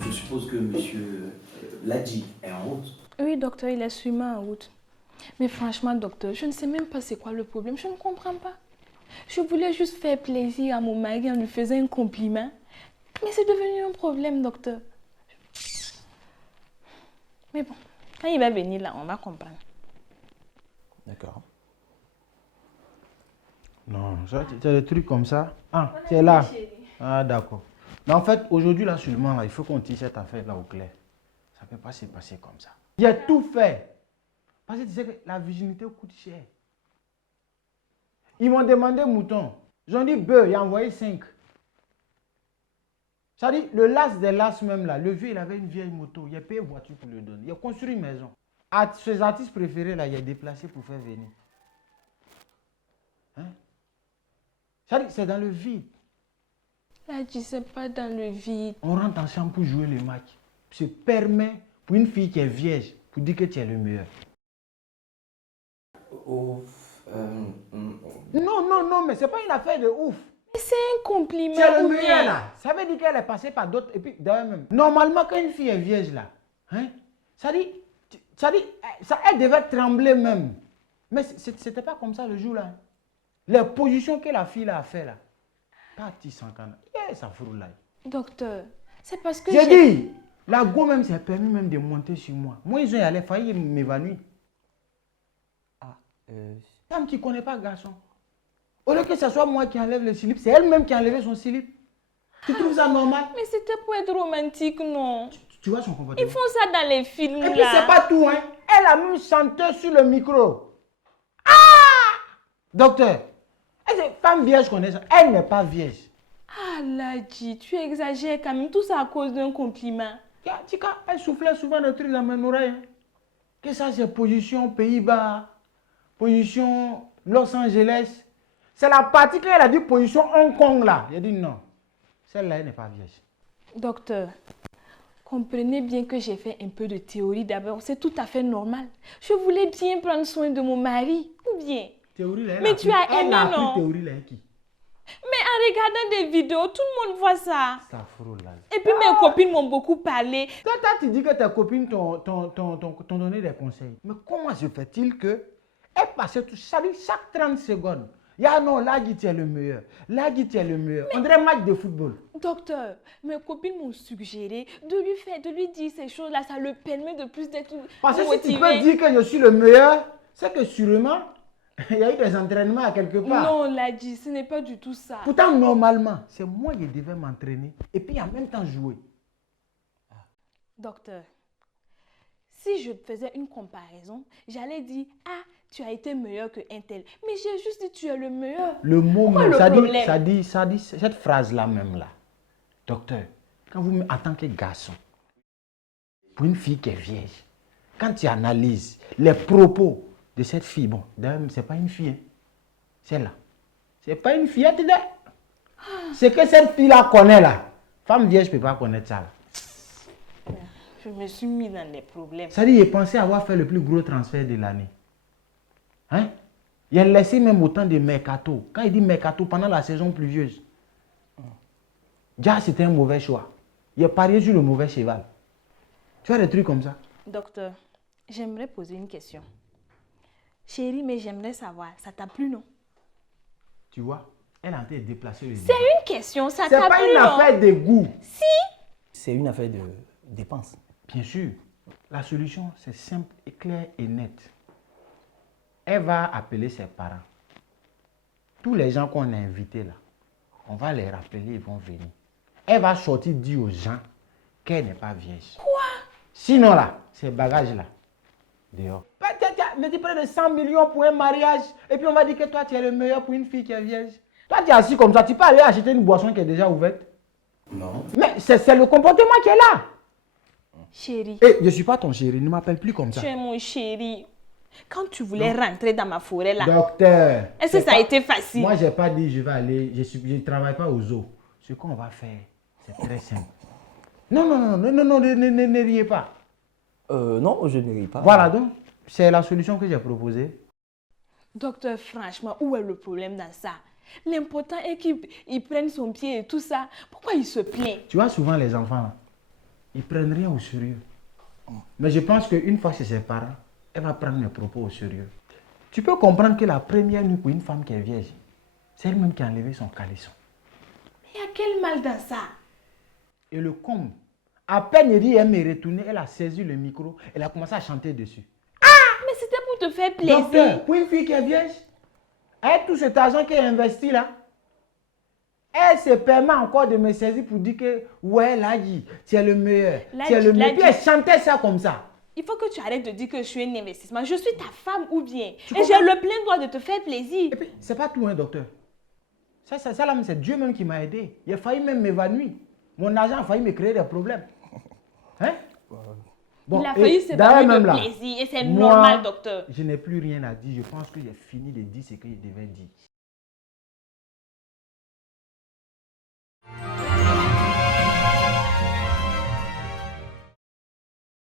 Je suppose que monsieur Ladji est en route. Oui, docteur, il est sûrement en route. Mais franchement, docteur, je ne sais même pas c'est quoi le problème. Je ne comprends pas. Je voulais juste faire plaisir à mon mari en lui faisant un compliment. Mais c'est devenu un problème, docteur. Mais bon, quand il va venir là, on va comprendre. D'accord. Non, ça, tu as des trucs comme ça. Ah, tu es là. Ah, d'accord. Mais en fait, aujourd'hui, là, seulement, là, il faut qu'on tire cette affaire-là au clair. Ça ne peut pas se passer comme ça. J'ai tout fait. Parce que tu sais que la virginité coûte cher. Ils m'ont demandé mouton. Ils ont dit bœuf, il a envoyé 5. Ça dit, le las des las même là, le vieux, il avait une vieille moto. Il a payé une voiture pour le donner. Il a construit une maison. Ses artistes préférés, là, il a déplacé pour faire venir. Hein? Ça dit, c'est dans le vide. Ladji, c'est pas dans le vide. On rentre en chambre pour jouer le match. Se permet pour une fille qui est vierge pour dire que tu es le meilleur. Non, mais c'est pas une affaire de ouf. Mais c'est un compliment. C'est le ou meilleur bien... là. Ça veut dire qu'elle est passée par d'autres. Et puis d'ailleurs même. Normalement, quand une fille est vierge là, hein, ça elle devait trembler même. Mais c'était pas comme ça le jour là. Les positions que la fille là a fait là. Parti sans canard. Ça fout là. Docteur, c'est parce que J'ai dit, la go même s'est permis même de monter sur moi. Moi, ils ont allé failli m'évanouir. Comme tu ne connais pas garçon. Au lieu que ce soit moi qui enlève le slip, c'est elle-même qui a enlevé son slip. Tu trouves ça normal? Mais c'était pour être romantique, non? Tu vois son comportement? Ils font ça dans les films là. Et puis c'est pas tout, hein. Elle a même chanté sur le micro. Ah! Docteur, femme vierge connaît ça. Elle n'est pas vierge. Ah Ladji, tu exagères quand même. Tout ça à cause d'un compliment. Tika, elle soufflait souvent des trucs dans mes oreilles. Hein. Que ça c'est position Pays-Bas, position Los Angeles. C'est la partie qu'elle a dit position Hong Kong là. J'ai dit non. Celle-là, elle n'est pas vierge. Docteur, comprenez bien que j'ai fait un peu de théorie d'abord. C'est tout à fait normal. Je voulais bien prendre soin de mon mari. Ou bien? Théorie là, mais tu as aimé, non? Théorie là, qui? Mais en regardant des vidéos, tout le monde voit ça. Ça frôle là. Et puis mes copines m'ont beaucoup parlé. Toi, tu dis que tes copines t'ont donné des conseils. Mais comment se fait-il que elle passait tout ça, chaque 30 secondes? Non, là, tu es le meilleur. Là, tu es le meilleur. On dirait un match de football. Docteur, mes copines m'ont suggéré de lui dire ces choses-là. Ça le permet de plus d'être motivé. Parce que si tu peux dire que je suis le meilleur, c'est que sûrement, il y a eu des entraînements à quelque part. Non, Ladji, ce n'est pas du tout ça. Pourtant, normalement, c'est moi qui devais m'entraîner et puis en même temps jouer. Docteur, si je faisais une comparaison, j'allais dire, ah, tu as été meilleur que un tel. Mais j'ai juste dit, tu es le meilleur. Le mot, même, ça dit, cette phrase-là même là. Docteur, quand vous, en tant que garçon, pour une fille qui est vierge, quand tu analyses les propos de cette fille, bon, d'ailleurs, ce n'est pas une fille, hein, celle-là. Ce n'est pas une fillette, c'est que cette fille-là connaît là. Femme vierge ne peut pas connaître ça. Là. Je me suis mis dans des problèmes. Ça dit, il pensait avoir fait le plus gros transfert de l'année. Hein? Il a laissé même autant de mercato. Quand il dit mercato, pendant la saison pluvieuse. Déjà, c'était un mauvais choix. Il a parié sur le mauvais cheval. Tu as des trucs comme ça? Docteur, j'aimerais poser une question. Chérie, mais j'aimerais savoir, ça t'a plu, non? Tu vois, elle a été déplacée le C'est une question, ça t'a plu, non? C'est pas une affaire de goût. Si. C'est une affaire de dépense. Bien sûr. La solution, c'est simple et clair et net. Elle va appeler ses parents. Tous les gens qu'on a invités là, on va les rappeler, ils vont venir. Elle va sortir dire aux gens qu'elle n'est pas vierge. Quoi? Sinon là, ces bagages là, dehors. Mais tu prends de 100 millions pour un mariage et puis on va dire que toi tu es le meilleur pour une fille qui est vierge. Toi tu es assis comme ça, tu peux aller acheter une boisson qui est déjà ouverte. Non. Mais c'est le comportement qui est là. Chérie. Et je ne suis pas ton chéri, ne m'appelle plus comme ça. Tu es mon chéri. Quand tu voulais rentrer dans ma forêt là, docteur, est-ce que ça a été facile? Moi, je n'ai pas dit je vais aller, je ne travaille pas au zoo. Ce qu'on va faire, c'est très simple. Non, ne riez pas. Non, je ne ris pas. Voilà donc, c'est la solution que j'ai proposée. Docteur, franchement, où est le problème dans ça? L'important est qu'il prenne son pied et tout ça. Pourquoi il se plaint? Tu vois souvent les enfants là, Ils ne prennent rien au sérieux. Mais je pense qu'une fois chez ses parents, elle va prendre mes propos au sérieux. Tu peux comprendre que la première nuit pour une femme qui est vierge, c'est elle-même qui a enlevé son caleçon. Il y a quel mal dans ça? Et le comble, à peine elle m'est retournée, elle a saisi le micro, elle a commencé à chanter dessus. Mais c'était pour te faire plaisir. Docteur, pour une fille qui est vierge, avec tout cet argent qu'elle a investi là, elle se permet encore de me saisir pour dire que, ouais, Ladji, tu es le meilleur. Tu es le meilleur. Puis elle chantait ça comme ça. Il faut que tu arrêtes de dire que je suis un investissement. Je suis ta femme ou bien. Et comprends? j'ai le plein droit de te faire plaisir. Et puis, c'est pas tout, hein, docteur. Ça là, c'est Dieu même qui m'a aidé. Il a failli même m'évanouir. Mon argent a failli me créer des problèmes. Hein? Bon, Il a failli se d'ailleurs, faire même de là, plaisir. Et c'est moi, normal, docteur. Je n'ai plus rien à dire. Je pense que j'ai fini de dire ce que je devais dire.